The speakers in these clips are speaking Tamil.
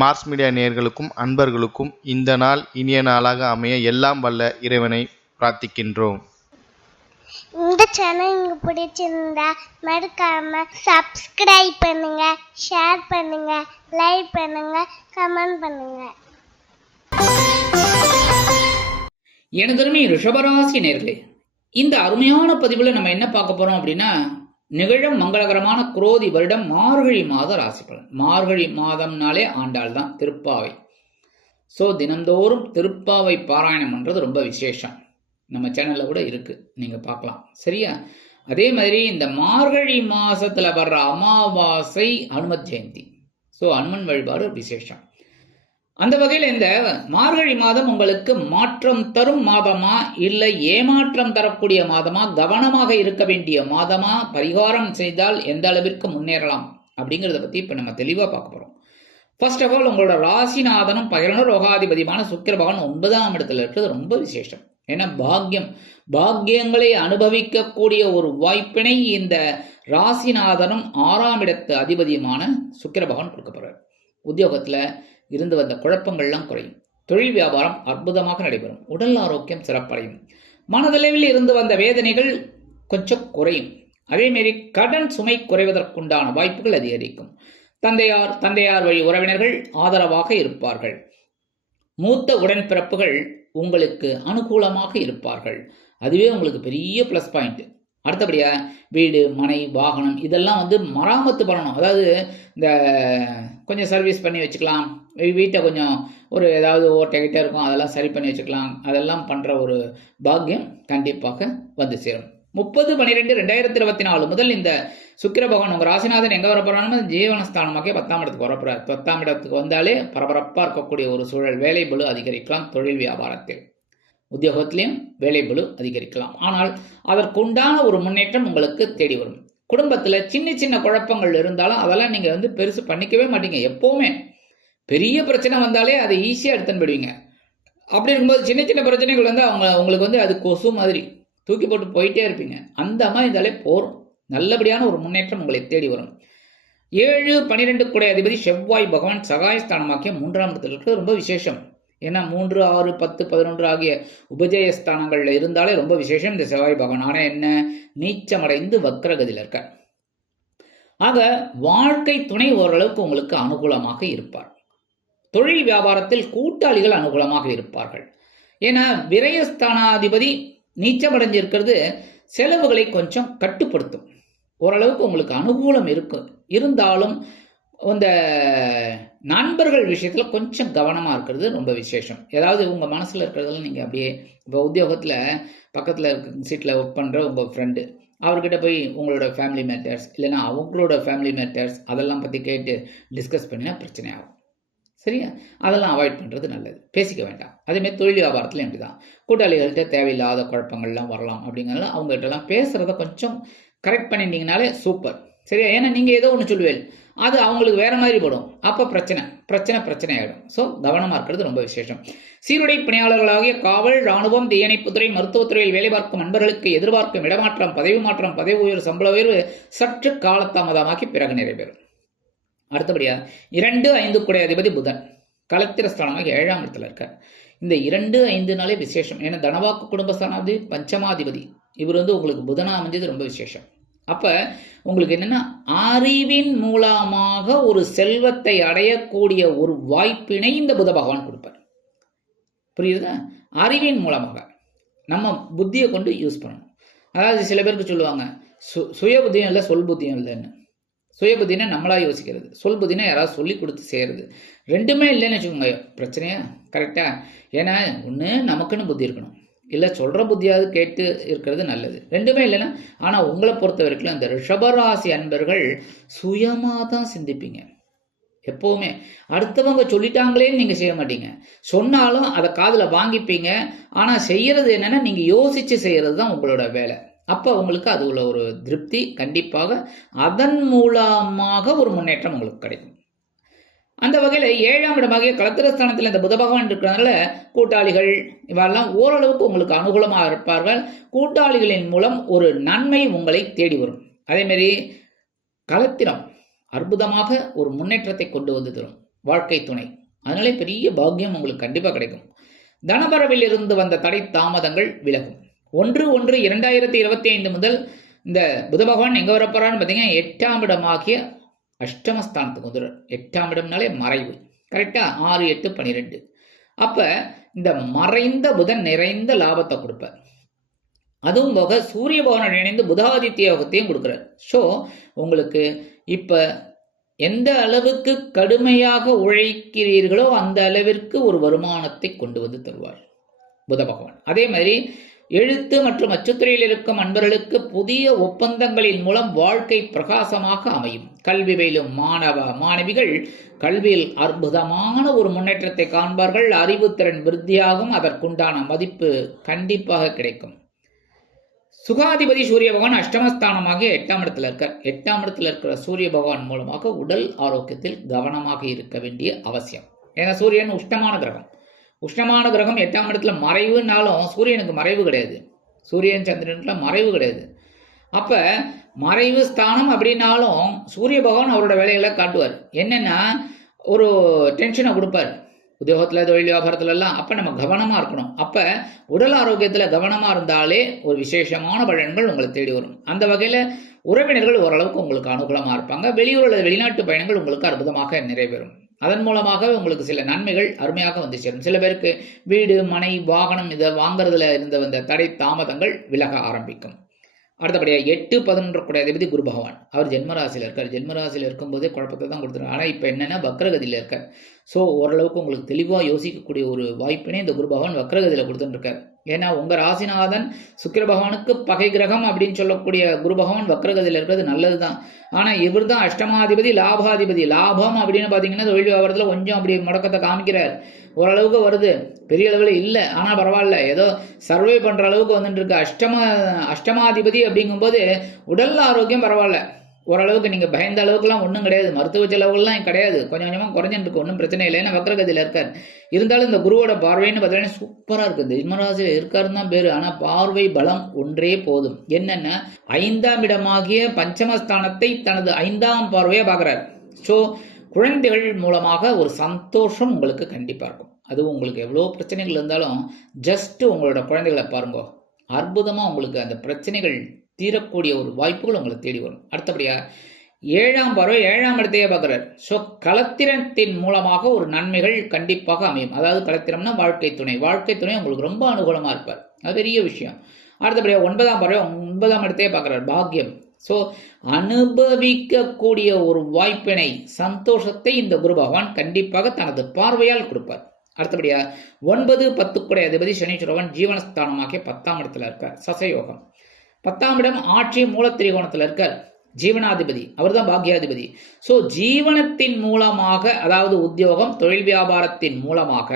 மார்ஸ் மீடியா நேயர்களுக்கும் அன்பர்களுக்கும் இந்த நாள் இனிய நாளாக அமைய எல்லாம் வல்ல இறைவனை பிரார்த்திக்கின்றோம். இந்த சேனல் உங்களுக்கு பிடிச்சிருந்தா மறக்காம சப்ஸ்கிரைப் பண்ணுங்க, ஷேர் பண்ணுங்க, லைக் பண்ணுங்க, கமெண்ட் பண்ணுங்க. எனதருமை ரிஷபராசி நேயர்களே, இந்த அருமையான பதிவில் நம்ம என்ன பார்க்க போறோம் அப்படின்னா, நிகழும் மங்களகரமான குரோதி வருடம் மார்கழி மாத ராசி பலன். மார்கழி மாதம்னாலே ஆண்டாள் தான், திருப்பாவை. ஸோ தினந்தோறும் திருப்பாவை பாராயணம் பண்ணுறது ரொம்ப விசேஷம். நம்ம சேனலில் கூட இருக்குது, நீங்கள் பார்க்கலாம். சரியா? அதே மாதிரி இந்த மார்கழி மாதத்தில் வர்ற அமாவாசை அனுமத் ஜெயந்தி. ஸோ அனுமன் வழிபாடு விசேஷம். அந்த வகையில் இந்த மார்கழி மாதம் உங்களுக்கு மாற்றம் தரும் மாதமா, இல்லை ஏமாற்றம் தரக்கூடிய மாதமா, கவனமாக இருக்க வேண்டிய மாதமா, பரிகாரம் செய்தால் எந்த அளவிற்கு முன்னேறலாம் அப்படிங்கிறத பற்றி இப்போ நம்ம தெளிவாக பார்க்க போகிறோம். ஃபர்ஸ்ட் ஆஃப் ஆல், உங்களோட ராசிநாதனும் 11 ரோகாதிபதியான சுக்கிர பகவான் 9ஆம் இடத்துல இருக்கிறது ரொம்ப விசேஷம். ஏன்னா பாக்கியங்களை அனுபவிக்கக்கூடிய ஒரு வாய்ப்பினை இந்த ராசிநாதனும் 6ஆம் இடத்து அதிபதியுமான சுக்கிர பகவான் கொடுக்க போறார். உத்தியோகத்தில் இருந்து வந்த குழப்பங்கள்லாம் குறையும். தொழில் வியாபாரம் அற்புதமாக நடைபெறும். உடல் ஆரோக்கியம் சிறப்படையும். மனதளவில் இருந்து வந்த வேதனைகள் கொஞ்சம் குறையும். அதேமாரி கடன் சுமை குறைவதற்குண்டான வாய்ப்புகள் அதிகரிக்கும். தந்தையார் வழி உறவினர்கள் ஆதரவாக இருப்பார்கள். மூத்த உடன்பிறப்புகள் உங்களுக்கு அனுகூலமாக இருப்பார்கள். அதுவே உங்களுக்கு பெரிய ப்ளஸ் பாயிண்ட். அடுத்தபடியா வீடு, மனை, வாகனம் இதெல்லாம் மராமத்து பண்ணணும். அதாவது இந்த கொஞ்சம் சர்வீஸ் பண்ணி வச்சுக்கலாம், வீட்டை கொஞ்சம் ஒரு ஏதாவது ஓட்டைக்கிட்டே இருக்கும், அதெல்லாம் சரி பண்ணி வச்சுக்கலாம். அதெல்லாம் பண்ணுற ஒரு பாக்கியம் கண்டிப்பாக வந்து சேரும். 30/12/2024 முதல் இந்த சுக்கிர பகவான் உங்கள் ராசிநாதன் எங்கே வரப்போறான்னு ஜீவனஸ்தானமாக 10ஆம் இடத்துக்கு வரப்போறார். 10ஆம் இடத்துக்கு வந்தாலே பரபரப்பாக இருக்கக்கூடிய ஒரு சூழல். வேலை பளு அதிகரிக்கலாம். தொழில் வியாபாரத்தில், உத்தியோகத்திலையும் வேலை பளு அதிகரிக்கலாம். ஆனால் அதற்குண்டான ஒரு முன்னேற்றம் உங்களுக்கு தேடி வரும். குடும்பத்தில் சின்ன சின்ன குழப்பங்கள் இருந்தாலும் அதெல்லாம் நீங்கள் பெருசு பண்ணிக்கவே மாட்டீங்க. எப்போவுமே பெரிய பிரச்சனை வந்தாலே அதை ஈஸியாக எடுத்துன்னு போயிடுவீங்க. அப்படி இருக்கும்போது சின்ன சின்ன பிரச்சனைகள் உங்களுக்கு அது கொசு மாதிரி தூக்கி போட்டு போயிட்டே இருப்பீங்க. அந்த மாதிரி இருந்தாலே போரும். நல்லபடியான ஒரு முன்னேற்றம் உங்களை தேடி வரும். 7-12 குடை அதிபதி செவ்வாய் பகவான் சகாயஸ்தானமாக்கிய 3ஆம் இடத்தில் இருக்கிறது ரொம்ப விசேஷம். ஏன்னா 3, 6, 10, 11 ஆகிய உபஜயஸ்தானங்கள்ல இருந்தாலே ரொம்ப விசேஷம் இந்த செவ்வாய் பகவான். ஆனால் என்ன, நீச்சமடைந்து வக்ரகதியில் இருக்க. ஆக வாழ்க்கை துணை ஓரளவுக்கு உங்களுக்கு அனுகூலமாக இருப்பார். தொழில் வியாபாரத்தில் கூட்டாளிகள் அனுகூலமாக இருப்பார்கள். ஏன்னா விரயஸ்தானாதிபதி நீச்சமடைஞ்சு இருக்கிறது செலவுகளை கொஞ்சம் கட்டுப்படுத்தும். ஓரளவுக்கு உங்களுக்கு அனுகூலம் இருக்கும். இருந்தாலும் இந்த நண்பர்கள் விஷயத்தில் கொஞ்சம் கவனமாக இருக்கிறது ரொம்ப விசேஷம். ஏதாவது உங்கள் மனசில் இருக்கிறதெல்லாம் நீங்கள் அப்படியே இப்போ உத்தியோகத்தில் பக்கத்தில் சீட்டில் ஒர்க் பண்ணுற உங்கள் ஃப்ரெண்டு, அவர்கிட்ட போய் உங்களோட ஃபேமிலி மேட்டர்ஸ் இல்லைன்னா அவங்களோட ஃபேமிலி மேட்டர்ஸ் அதெல்லாம் பற்றி கேட்டு டிஸ்கஸ் பண்ணினா பிரச்சனை ஆகும். சரியா? அதெல்லாம் அவாய்ட் பண்ணுறது நல்லது, பேசிக்க வேண்டாம். அதேமாதிரி தொழில் வியாபாரத்தில் எப்படி தான் கூட்டாளிகள்கிட்ட தேவையில்லாத குழப்பங்கள்லாம் வரலாம். அப்படிங்கிறத அவங்ககிட்டலாம் பேசுகிறத கொஞ்சம் கரெக்ட் பண்ணிட்டீங்கனாலே சூப்பர். சரியா? ஏன்னா நீங்கள் ஏதோ ஒன்று சொல்லுவேன், அது அவங்களுக்கு வேற மாதிரி போடும். அப்போ பிரச்சனை ஆகிடும். ஸோ கவனமாக இருக்கிறது ரொம்ப விசேஷம். சீருடை பணியாளர்களாகிய காவல், இராணுவம், தீயணைப்புத்துறை, மருத்துவத்துறையில் வேலை பார்க்கும் நண்பர்களுக்கு எதிர்பார்க்கும் இடமாற்றம், பதவி மாற்றம், பதவி உயர்வு, சம்பள உயர்வு சற்று காலதாமதமாக்கி பிறகு நிறைவேறும். அடுத்தபடியா 2-5 குடை அதிபதி புதன் களத்திரஸ்தானமாக 7ஆம் இடத்துல இருக்கார். இந்த 2-5 விசேஷம். ஏன்னா தனவாக்கு குடும்பஸ்தானாதிபதி பஞ்சமாதிபதி இவர் உங்களுக்கு புதனா அமைஞ்சது ரொம்ப விசேஷம். அப்ப உங்களுக்கு என்னன்னா அறிவின் மூலமாக ஒரு செல்வத்தை அடையக்கூடிய ஒரு வாய்ப்பினை இந்த புத பகவான் கொடுப்பார். புரியுதுதா? அறிவின் மூலமாக நம்ம புத்தியை கொண்டு யூஸ் பண்ணணும். அதாவது சில பேருக்கு சொல்லுவாங்க சுய புத்தியும் இல்லை சொல் புத்தியும் இல்லைன்னு. சுய புத்தினா நம்மளா யோசிக்கிறது, சொல் புத்தினா யாராவது சொல்லி கொடுத்து செய்கிறது. ரெண்டுமே இல்லைன்னு வச்சுக்கோங்க, பிரச்சனையா? கரெக்டா? ஏன்னா ஒன்று நமக்குன்னு புத்தி இருக்கணும், இல்லை சொல்கிற புத்தியாவது கேட்டு இருக்கிறது நல்லது. ரெண்டுமே இல்லைன்னா, ஆனால் உங்களை பொறுத்த வரைக்கும் அந்த ரிஷபராசி அன்பர்கள் சுயமாக தான் சிந்திப்பீங்க. எப்போவுமே அடுத்தவங்க சொல்லிட்டாங்களேன்னு நீங்கள் செய்ய மாட்டீங்க. சொன்னாலும் அதை காதில் வாங்கிப்பீங்க. ஆனால் செய்கிறது என்னென்னா நீங்கள் யோசித்து செய்கிறது தான் உங்களோட வேலை. அப்போ உங்களுக்கு அது உள்ள ஒரு திருப்தி கண்டிப்பாக, அதன் மூலமாக ஒரு முன்னேற்றம் உங்களுக்கு கிடைக்கும். அந்த வகையில் 7ஆம் இடமாகிய களத்திரஸ்தானத்தில் இந்த புத பகவான் இருக்கிறதுனால கூட்டாளிகள் இவெல்லாம் ஓரளவுக்கு உங்களுக்கு அனுகூலமாக இருப்பார்கள். கூட்டாளிகளின் மூலம் ஒரு நன்மை உங்களை தேடி வரும். அதேமாரி களத்திரம் அற்புதமாக ஒரு முன்னேற்றத்தை கொண்டு வந்து தரும். வாழ்க்கை துணை. அதனாலே பெரிய பாக்கியம் உங்களுக்கு கண்டிப்பா கிடைக்கும். தனபரவில் இருந்து வந்த தடை தாமதங்கள் விலகும். 1/1/2025 முதல் இந்த புத பகவான் எங்க வரப்போறான்னு பார்த்தீங்கன்னா 8ஆம் இடமாகிய அஷ்டமஸ்தானத்துக்கு வந்துடும். 8ஆம் இடம்னாலே மறைவு. கரெக்டா? 6, 8, 12. அப்ப இந்த மறைந்த புதன் நிறைந்த லாபத்தை கொடுப்பார். அதுவும் போக சூரிய பகவான் இணைந்து புதாதித்ய யோகத்தையும் கொடுக்குறார். ஸோ உங்களுக்கு இப்ப எந்த அளவுக்கு கடுமையாக உழைக்கிறீர்களோ அந்த அளவிற்கு ஒரு வருமானத்தை கொண்டு வந்து தருவார் புத பகவான். அதே மாதிரி எழுத்து மற்றும் அச்சுத்துறையில் இருக்கும் அன்பர்களுக்கு புதிய ஒப்பந்தங்களின் மூலம் வாழ்க்கை பிரகாசமாக அமையும். கல்வி பயிலும் மாணவிகள் கல்வியில் அற்புதமான ஒரு முன்னேற்றத்தை காண்பார்கள். அறிவுத்திறன் விருத்தியாகும். அதற்குண்டான மதிப்பு கண்டிப்பாக கிடைக்கும். சுகாதிபதி சூரிய பகவான் அஷ்டமஸ்தானமாக 8ஆம் இடத்துல இருக்கார். 8ஆம் இடத்துல இருக்கிற சூரிய பகவான் மூலமாக உடல் ஆரோக்கியத்தில் கவனமாக இருக்க வேண்டிய அவசியம். ஏன்னா சூரியன் உஷ்ணமான கிரகம். உஷ்ணமான கிரகம் 8ஆம் இடத்துல மறைவுனாலும் சூரியனுக்கு மறைவு கிடையாது. சூரியன் சந்திரனுக்குலாம் மறைவு கிடையாது. அப்ப மறைவு ஸ்தானம் அப்படின்னாலும் சூரிய பகவான் அவரோட வேலைகளை காட்டுவார். என்னன்னா ஒரு டென்ஷனை கொடுப்பார். உத்தியோகத்தில், தொழில் வியாபாரத்துல எல்லாம். அப்ப நம்ம கவனமா இருக்கணும். அப்ப உடல் ஆரோக்கியத்துல கவனமா இருந்தாலே ஒரு விசேஷமான பலன்கள் உங்களை தேடி வரும். அந்த வகையில உறவினர்கள் ஓரளவுக்கு உங்களுக்கு அனுகூலமா இருப்பாங்க. வெளியூர் அல்லது வெளிநாட்டு பயணங்கள் உங்களுக்கு அற்புதமாக நிறைவேறும். அதன் மூலமாக உங்களுக்கு சில நன்மைகள் அருமையாக வந்து சேரும். சில பேருக்கு வீடு, மனை, வாகனம் இதை வாங்குறதுல இருந்த வந்த தடை தாமதங்கள் விலக ஆரம்பிக்கும். அடுத்தபடியாக 8, 11 கூட அதிபதி குரு பகவான். அவர் ஜென்மராசியில் இருக்கார். ஜென்மராசியில் இருக்கும்போதே குழப்பத்தை தான் கொடுத்துருக்காரு. ஆனால் இப்போ என்னன்னா வக்ரகதியில் இருக்கார். ஸோ ஓரளவுக்கு உங்களுக்கு தெளிவாக யோசிக்கக்கூடிய ஒரு வாய்ப்பினே இந்த குரு பகவான் வக்ரகதியில் கொடுத்துருக்கார். ஏன்னா உங்கள் ராசிநாதன் சுக்கிர பகவானுக்கு பகை கிரகம் அப்படின்னு சொல்லக்கூடிய குரு பகவான் வக்ரகதியில் இருக்கிறது நல்லது தான். ஆனால் இவர் தான் அஷ்டமாதிபதி, லாபாதிபதி. லாபம் அப்படின்னு பார்த்தீங்கன்னா தொழில் வியாபாரத்தில் கொஞ்சம் அப்படி முடக்கத்தை காமிக்கிறார். ஓரளவுக்கு வருது, பெரிய அளவில் இல்லை, ஆனால் பரவாயில்ல, ஏதோ சர்வே பண்ணுற அளவுக்கு வந்துட்டு இருக்கு. அஷ்டமாதிபதி அப்படிங்கும்போது உடல் ஆரோக்கியம் பரவாயில்ல, ஓரளவுக்கு நீங்கள் பயந்த அளவுக்குலாம் ஒன்றும் கிடையாது. மருத்துவ செலவுகள்லாம் கிடையாது, கொஞ்சம் கொஞ்சமாக குறைஞ்சிட்டு இருக்கு, ஒன்றும் பிரச்சனை இல்லை. ஏன்னா வக்ரகதியில் இருக்கார். இருந்தாலும் இந்த குருவோட பார்வைன்னு பார்த்தீங்கன்னா சூப்பராக இருக்குது. ஜென்மராசியில் இருக்காருன்னு தான் பேர். ஆனால் பார்வை பலம் ஒன்றே போதும். என்னென்னா 5ஆம் இடமாகிய பஞ்சமஸ்தானத்தை தனது 5ஆம் பார்வையாக பார்க்குறாரு. ஸோ குழந்தைகள் மூலமாக ஒரு சந்தோஷம் உங்களுக்கு கண்டிப்பாக இருக்கும். அதுவும் உங்களுக்கு எவ்வளோ பிரச்சனைகள் இருந்தாலும் ஜஸ்ட் உங்களோட குழந்தைகளை பாருங்க, அற்புதமாக உங்களுக்கு அந்த பிரச்சனைகள் தீரக்கூடிய ஒரு வாய்ப்புகள் உங்களை தேடி வரும். அடுத்தபடியாக 7ஆம் பார்வை 7ஆம் இடத்தையே பார்க்குறாரு. ஸோ களத்திரத்தின் மூலமாக ஒரு நன்மைகள் கண்டிப்பாக அமையும். அதாவது களத்திரம்னா வாழ்க்கை துணை. வாழ்க்கை துணை உங்களுக்கு ரொம்ப அனுகூலமாக இருப்பார். அது பெரிய விஷயம். அடுத்தபடியாக 9ஆம் பார்வை 9ஆம் இடத்தையே பார்க்குறாரு. பாக்கியம். ஸோ அனுபவிக்கக்கூடிய ஒரு வாய்ப்பினை, சந்தோஷத்தை இந்த குரு பகவான் கண்டிப்பாக தனது பார்வையால் கொடுப்பார். அடுத்தபடியா 9, 10 கூட அதிபதி சனீஸ்வரன் ஜீவனஸ்தானமாகிய 10ஆம் இடத்துல இருக்கார். சசயோகம். 10ஆம் இடம் ஆட்சி மூலத்திரிகோணத்தில் இருக்கார். ஜீவனாதிபதி, அவர் தான் பாக்யாதிபதி. ஸோ ஜீவனத்தின் மூலமாக, அதாவது உத்தியோகம், தொழில் வியாபாரத்தின் மூலமாக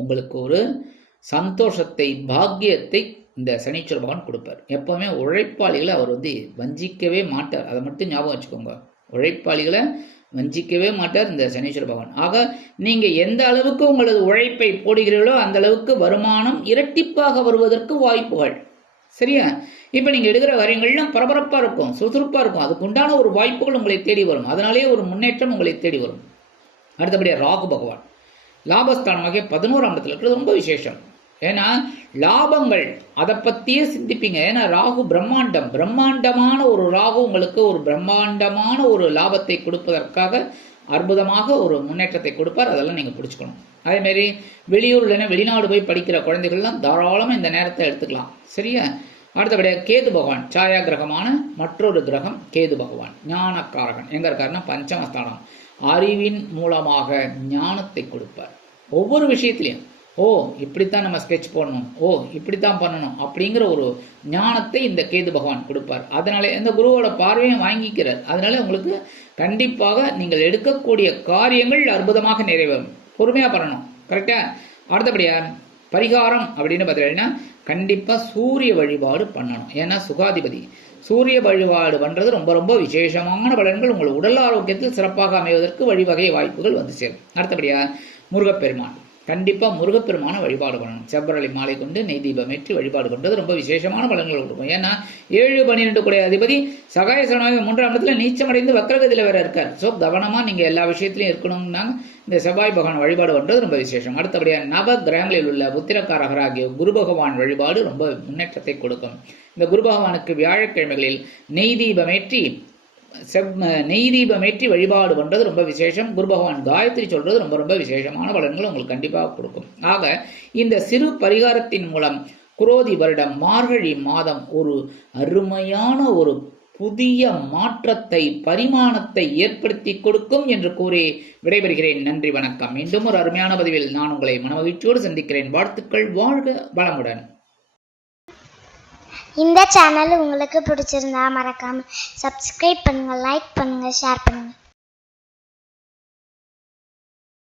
உங்களுக்கு ஒரு சந்தோஷத்தை, பாக்கியத்தை இந்த சனீஸ்வர பகவான் கொடுப்பார். எப்பவுமே உழைப்பாளிகளை அவர் வஞ்சிக்கவே மாட்டார். அதை மட்டும் ஞாபகம் வச்சுக்கோங்க. உழைப்பாளிகளை வஞ்சிக்கவே மாட்டார் இந்த சனீஸ்வர பகவான். ஆக நீங்க எந்த அளவுக்கு உங்களது உழைப்பை போடுகிறீர்களோ அந்த அளவுக்கு வருமானம் இரட்டிப்பாக வருவதற்கு வாய்ப்புகள். சரியா? இப்ப நீங்க எடுக்கிற காரியங்கள்லாம் பரபரப்பா இருக்கும், சுறுசுறுப்பா இருக்கும். அதுக்கு உண்டான ஒரு வாய்ப்புகள் உங்களை தேடி வரும். அதனாலேயே ஒரு முன்னேற்றம் உங்களை தேடி வரும். அடுத்தபடியா ராகு பகவான் லாபஸ்தானமாக 11ஆம் இடத்துல இருக்கிறது ரொம்ப விசேஷம். ஏன்னா லாபங்கள், அதை பத்தியே சிந்திப்பீங்க. ஏன்னா ராகு பிரம்மாண்டம், பிரம்மாண்டமான ஒரு ராகு உங்களுக்கு ஒரு பிரம்மாண்டமான ஒரு லாபத்தை கொடுப்பதற்காக அற்புதமாக ஒரு முன்னேற்றத்தை கொடுப்பார். அதெல்லாம் நீங்க பிடிச்சுக்கணும். அதே மாதிரி வெளியூர் இல்லைன்னா வெளிநாடு போய் படிக்கிற குழந்தைகள்லாம் தாராளமாக இந்த நேரத்தை எடுத்துக்கலாம். சரியா? அடுத்தபடியாக கேது பகவான், சாயா கிரகமான மற்றொரு கிரகம் கேது பகவான், ஞானக்காரகன். எங்க இருக்காருன்னா பஞ்சமஸ்தானம். அறிவின் மூலமாக ஞானத்தை கொடுப்பார். ஒவ்வொரு விஷயத்திலையும் ஓ இப்படித்தான் நம்ம ஸ்கெட்ச் போடணும், ஓ இப்படித்தான் பண்ணணும் அப்படிங்கிற ஒரு ஞானத்தை இந்த கேது பகவான் கொடுப்பார். அதனால இந்த குருவோட பார்வையும் வாங்கிக்கிறார். அதனால உங்களுக்கு கண்டிப்பாக நீங்கள் எடுக்கக்கூடிய காரியங்கள் அற்புதமாக நிறைவேறும். பொறுமையா பண்ணணும். கரெக்டா? அடுத்தபடியா பரிகாரம் அப்படின்னு பார்த்தீங்கன்னா கண்டிப்பா சூரிய வழிபாடு பண்ணணும். ஏன்னா சுகாதிபதி, சூரிய வழிபாடு பண்றது ரொம்ப ரொம்ப விசேஷமான பலன்கள் உங்கள் உடல் ஆரோக்கியத்தில் சிறப்பாக அமைவதற்கு வழிவகை வாய்ப்புகள் வந்து சேரும். அடுத்தபடியா முருகப்பெருமான். கண்டிப்பாக முருகப்பெருமான வழிபாடு பண்ணணும். செவ்வரளி மாலை கொண்டு நெய் தீபம் ஏற்றி வழிபாடு கொண்டது ரொம்ப விசேஷமான பலன்களை கொடுக்கும். ஏன்னா 7-12 கூடிய அதிபதி சகாய சனமாக 3ஆம் இடத்துல நீச்சமடைந்து வக்கரகதியில் வேற இருக்கார். ஸோ கவனமாக நீங்கள் எல்லா விஷயத்திலையும் இருக்கணும்னாங்க இந்த செவ்வாய் பகவான் வழிபாடு பண்ணுறது ரொம்ப விசேஷம். அடுத்தபடியாக நவ கிரகங்களில் உள்ள புத்திரக்காரகராகிய குரு பகவான் வழிபாடு ரொம்ப முன்னேற்றத்தை கொடுக்கும். இந்த குரு பகவானுக்கு வியாழக்கிழமைகளில் நெய் தீபமேற்றி வழிபாடு பண்றது ரொம்ப விசேஷம். குரு பகவான் காயத்ரி சொல்றது ரொம்ப ரொம்ப விசேஷமான பலன்கள் உங்களுக்கு கண்டிப்பாக கொடுக்கும். ஆக இந்த சிறு பரிகாரத்தின் மூலம் குரோதி வருடம் மார்கழி மாதம் ஒரு அருமையான ஒரு புதிய மாற்றத்தை பரிமாணத்தை ஏற்படுத்தி கொடுக்கும் என்று கூறி விடைபெறுகிறேன். நன்றி, வணக்கம். மீண்டும் ஒரு அருமையான பதிவில் நான் உங்களை மனமகிழ்ச்சியோடு சந்திக்கிறேன். வாழ்த்துக்கள். வாழ்க வளமுடன். இந்த சேனல் உங்களுக்கு பிடிச்சிருந்தா மறக்காம சப்ஸ்கிரைப் பண்ணுங்க, லைக் பண்ணுங்க, ஷேர் பண்ணுங்க.